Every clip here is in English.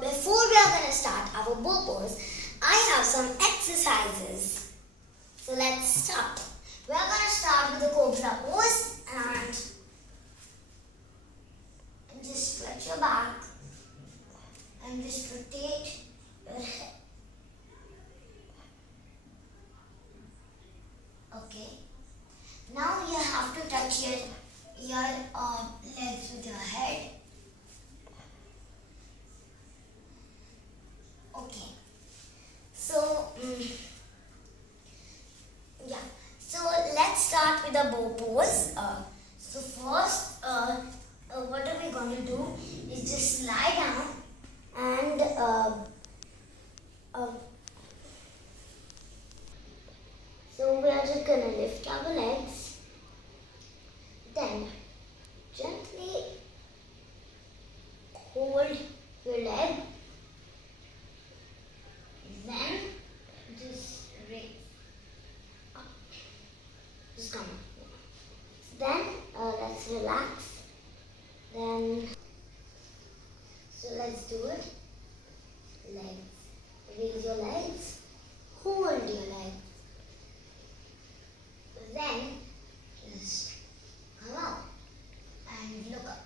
before we are going to start our bow pose, I have some exercises. So let's start. We are going to start with the cobra pose and just stretch your back and just rotate your head. Okay. Now you have to touch your legs with your head. Okay. So yeah. So let's start with the bow pose. So first, what are we going to do is just lie down and so we are just going to lift our legs. Then gently hold your leg. Then just raise up. Just come up. Then let's relax. Then so let's do it. Legs. Raise your legs. Hold your legs. Then just come up and look up.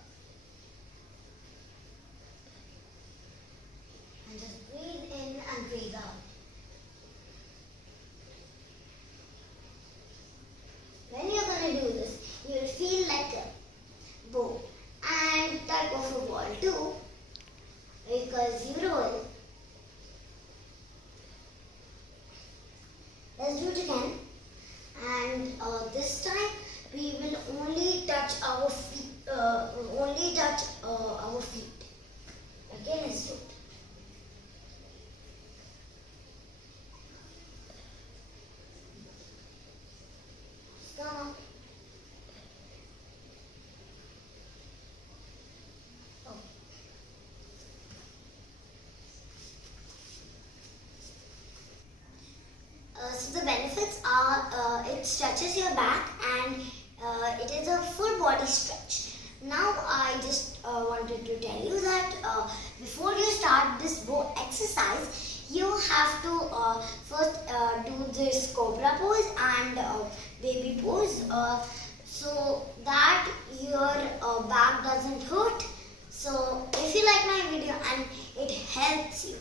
And just breathe in and breathe out. When you're going to do this, you will feel like a bow and type of a ball too, because you roll. Let's do it again. And this time we will only touch our feet. Okay, let's do it. Come up. Oh. So the benefits are it stretches your back and it is a full body stretch. Now I just wanted to tell you that before you start this bow exercise, you have to first do this cobra pose and baby pose so that your back doesn't hurt. So if you like my video and it helps you,